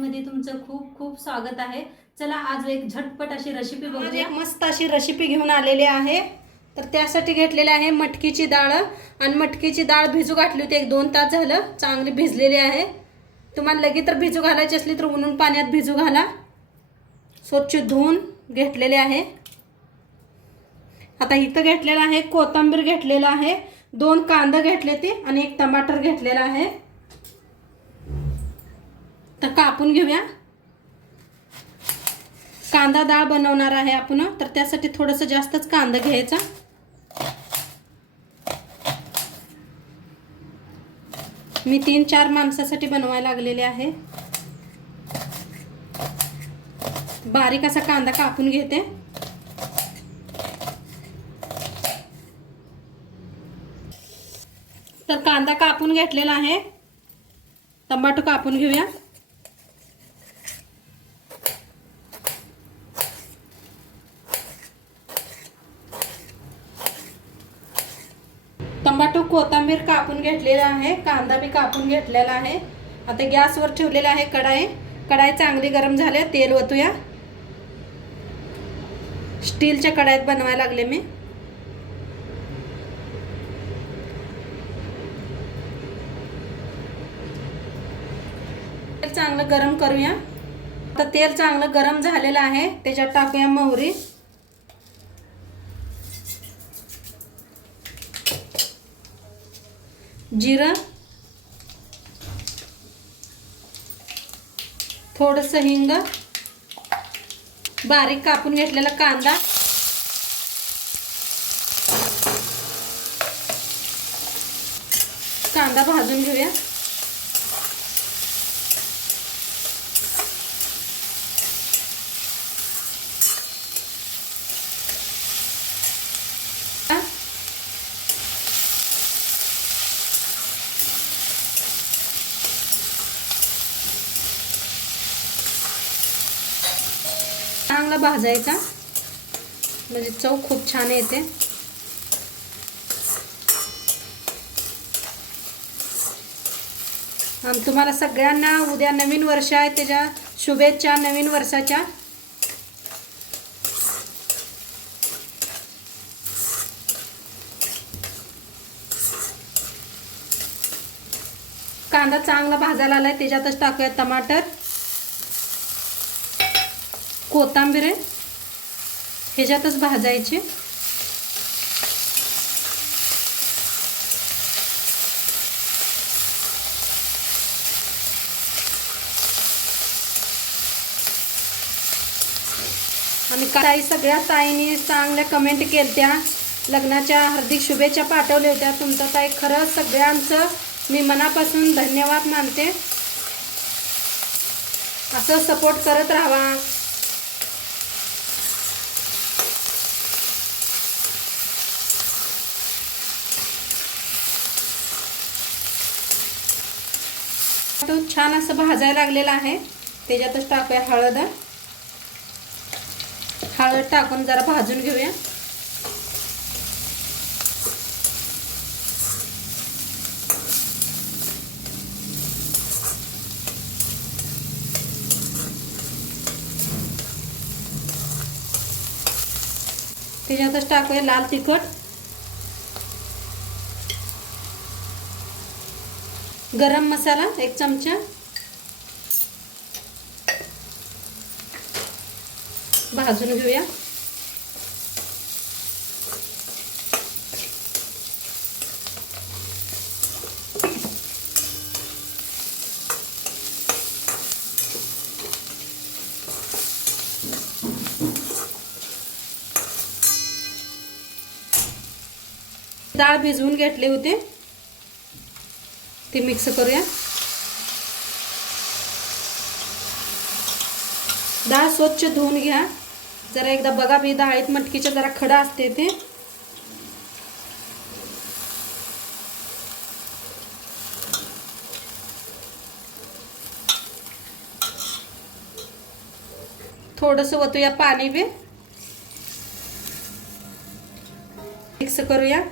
मध्ये तुमचं खूप खूप स्वागत आहे। चला आज एक झटपट अशी रेसिपी बघूया। एक मस्त अशी रेसिपी घेऊन आलेली आहे। तर त्यासाठी घेतलेली आहे मटकीची डाळ आणि मटकीची डाळ भिजू घातली होती, 1-2 तास झालं चांगली भिजलेली आहे। तुम्हाला लगेच तर भिजू घालायची असली तर उन्हाळ्यात पाण्यात भिजू घाला। स्वच्छ धुवून घेतलेले आहे। आता इथं घेतलेला आहे कोथिंबीर घेतलेला आहे, 2 कांदा घेतले ते आणि 1 टमाटर घेतलेला आहे। तर कापून घेऊया। कांदा डाळ बनवणार आहे आपण, तर त्यासाठी थोडंसं जास्तच कांदा घ्यायचा। मी 3-4 माणसासाठी बनवायला लागलेले आहे। बारीक असा कांदा कापून घेते। तर कांदा कापून घेतलेला आहे। टमाटर कापून घेऊया। टमाटर कोथिंबीर कापून घेतलेला आहे, कांदा भी कापून घेतलेला आहे। आता गॅसवर ठेवलेला आहे कढाई। कढाई चांगली गरम झाले, तेल ओतूया। स्टीलच्या कढाईत बनवायला लागले मी। तेल चांगलं गरम करूया। आता तेल चांगलं गरम झालेलं आहे, त्याच्यात टाकूया मोहरी, जिरं, थोडंसं हिंग, बारीक कापून घेतलेला कांदा, कांदा भाजून घेऊया। चांगला भाजायचा म्हणजे चव खूप छान येते। आणि तुम्हाला सगळ्यांना उद्या नवीन वर्ष आहे, त्याच्या शुभेच्छा नवीन वर्षाच्या। कांदा चांगला भाजायला आलाय, त्याच्यातच टाकूया टमाटर, कोथिंबीर ह्याच्यातच भाजायची। आणि काही सगळ्या ताईंनी चांगल्या कमेंट केलत्या, लग्नाच्या हार्दिक शुभेच्छा पाठवल्या होत्या। तुमचं ताई खरंच सगळ्यांचं मी मनापासून धन्यवाद मानते। असं सपोर्ट करत राहा। छान असं भाजायला लागलेला आहे, त्याच्यातच टाकूया हळद। हळद टाकून जरा भाजून घेऊया। त्याच्यातच टाकूया लाल तिखट, गरम मसाला 1 चमचा, भाजून घेऊया। डाळ भिजवून घेतले होते ते मिक्स करूया। डाळ स्वच्छ धुवून घ्या। जरा एकदा बघा, मी डाळीत मटकीच्या जरा खडा असते ते। थोडंसं ओतूया पाणी बी, मिक्स करूया।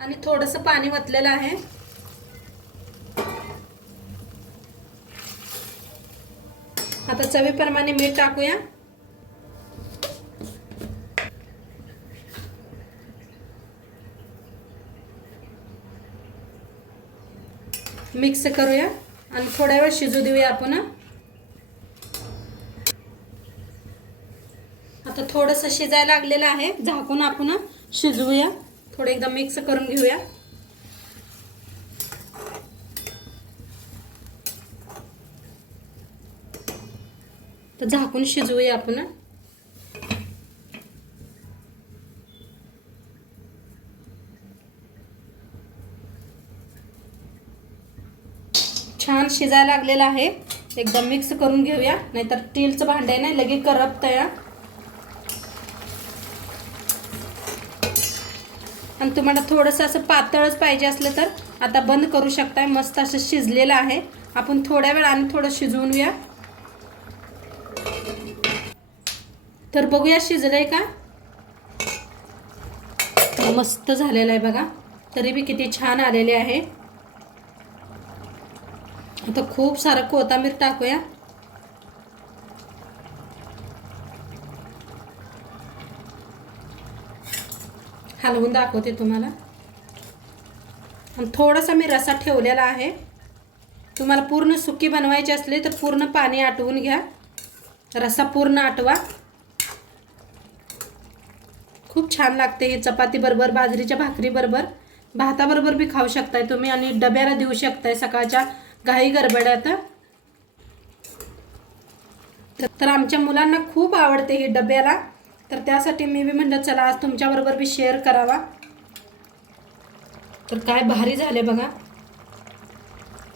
आणि थोडंसं पाणी वतलेलं आहे. आता चवीप्रमाणे मीठ टाकूया. मिक्स करूया आणि थोड्या वेळ शिजू देऊया आपण. आता थोडंसं शिजायला लागलेलं आहे, झाकून आपण शिजवूया. थोडं एकदा मिक्स करून घेऊया. तर झाकून शिजवूया आपण. छान शिजायला लागलेला आहे. एकदम मिक्स करून घेऊया, नाहीतर स्टीलचं भांडं आहे ना, लगेच करपतंय. आणि तुम्हाला थोडंसं असं पातळच पाहिजे असलं तर आता बंद करू शकताय. मस्त असं शिजलेलं आहे. आपण थोड्या वेळ आणि थोडं शिजवून घेऊया. तर बघूया शिजलंय का. मस्त झालेलं आहे बघा. तरी बी किती छान आलेले आहे. आता खूप सारं कोथिंबीर टाकूया. हलवून दाखवते तुम्हाला. आणि थोडासा मी रस्सा ठेवलेला आहे. तुम्हाला पूर्ण सुकी बनवायची असली तर पूर्ण पाणी आटवून घ्या. रस्सा पूर्ण आटवा. खूप छान लागते ही चपाती बरोबर, बाजरीच्या भाकरी बरोबर, भाताबरोबर बी खाऊ शकताय तुम्ही आणि डब्याला देऊ शकताय सकाळच्या घाई गडबड्यात. तर आमच्या मुलांना खूप आवडते ही डब्याला. तर त्यासाठी मी बी म्हणलं चला आज तुमच्याबरोबर बी शेअर करावा. तर काय भारी झाले बघा.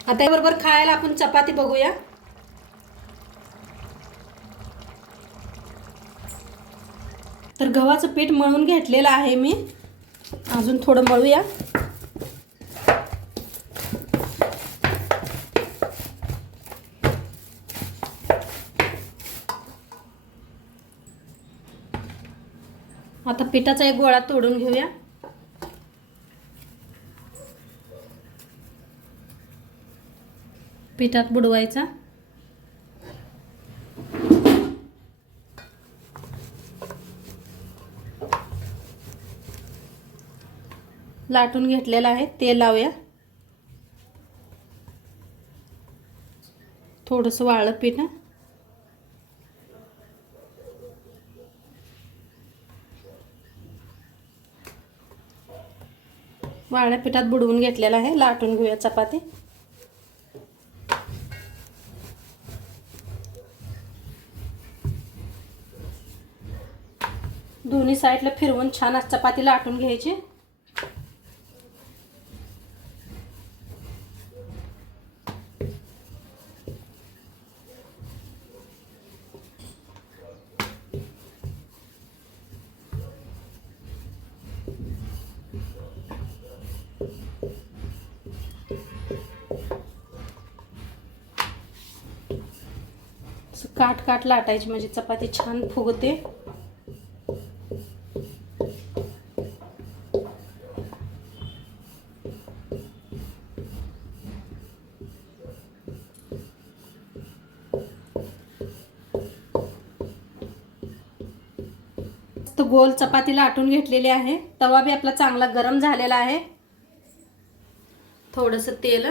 आता याबरोबर खायला आपण चपाती बघूया. तर गव्हाचं पीठ मळून घेतलेलं आहे मी. अजून थोडं मळूया. आता पिठाचा एक गोळा तोडून घेऊया. पिठात बुडवायचा. लाटून घेतलेला आहे. तेल लावूया. थोडंसं वाळलं पीठ. वाळल्या पिठात बुडवून घेतलेला आहे. लाटून घेऊया चपाती. दोन्ही साईडला फिरवून छान चपाती लाटून घ्यायची. काट काट लाटायची म्हणजे चपाती छान फुगते. तो गोल चपाती लाटून घेतलेली आहे. तवा बी आपला चांगला गरम झालेला आहे. थोडंसं तेल.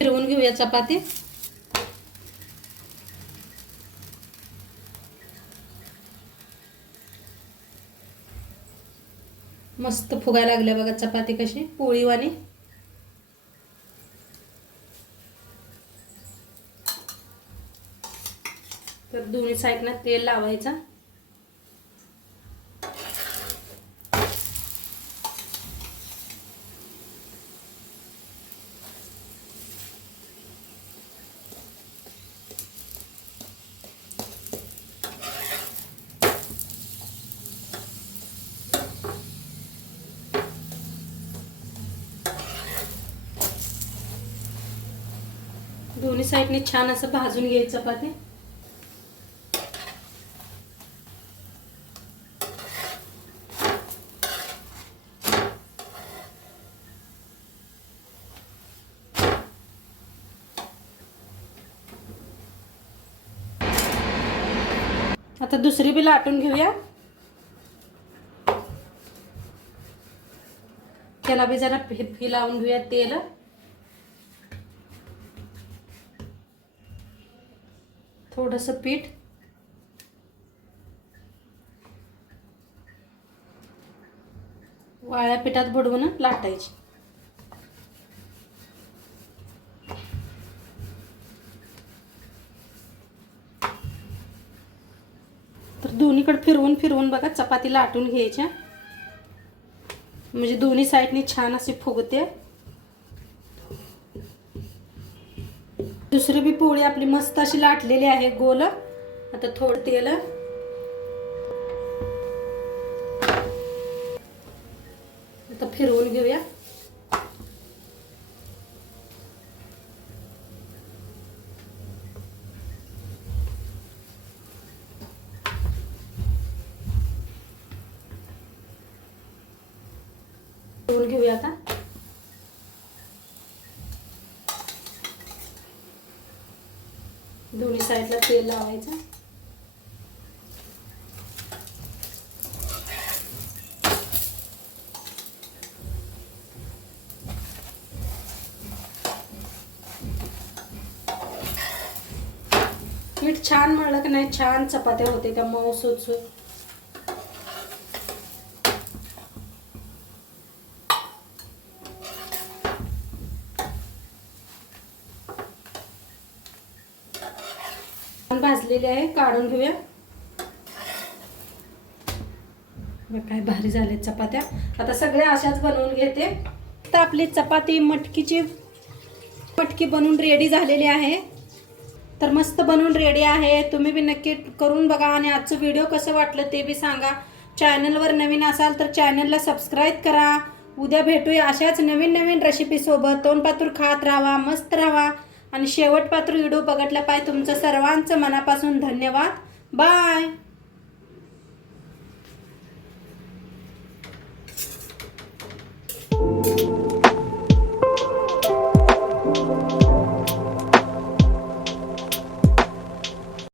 फिरवून घेऊया चपाती. मस्त फुगायला लागल्या बघा चपाती कशी पोळीवाणी. तर दोन्ही साईडला तेल लावायचा. साईडने छान असं भाजून घ्यायचं चपाती. आता दुसरी बी लाटून घेऊया. त्याला बी जरा फी लावून घेऊया तेल. थोडंसं पीठ. वाळ्या पिठात बुडवून लाटायची. तर दोन्हीकडे फिरवून फिरवून बघा चपाती लाटून घ्यायच्या, म्हणजे दोन्ही साईडनी छान अशी फुगते. दुसरी बी पोळी आपली मस्त अशी लाटलेली आहे गोल. आता थोडं तेल. आता फिरवून घेऊया. फिरवून घेऊया आता. दोन्ही साईडला तेल लावायचं. पीठ छान मळलं की नाही छान चपात्या होते त्या मऊ सुटसुट. भाजलेले आहे, काढून घेऊया. काय भारी झाले चपात्या. आता सगळ्या अशाच बनवून घेते. आता आपली चपाती मटकी बनवून रेडी झालेली आहे. तर मस्त बनवून रेडी आहे. तुम्ही बी नक्की करून बघा आणि आजचं व्हिडिओ कसं वाटलं ते बी सांगा. चॅनलवर नवीन असाल तर चॅनलला सबस्क्राईब करा. उद्या भेटूया अशाच नवीन नवीन रेसिपी सोबत. तोंडपातूर खात राहा, मस्त राहा आणि शेवटपात्र व्हिडिओ बघितला पाहिजे. तुमचं सर्वांचं मनापासून धन्यवाद. बाय.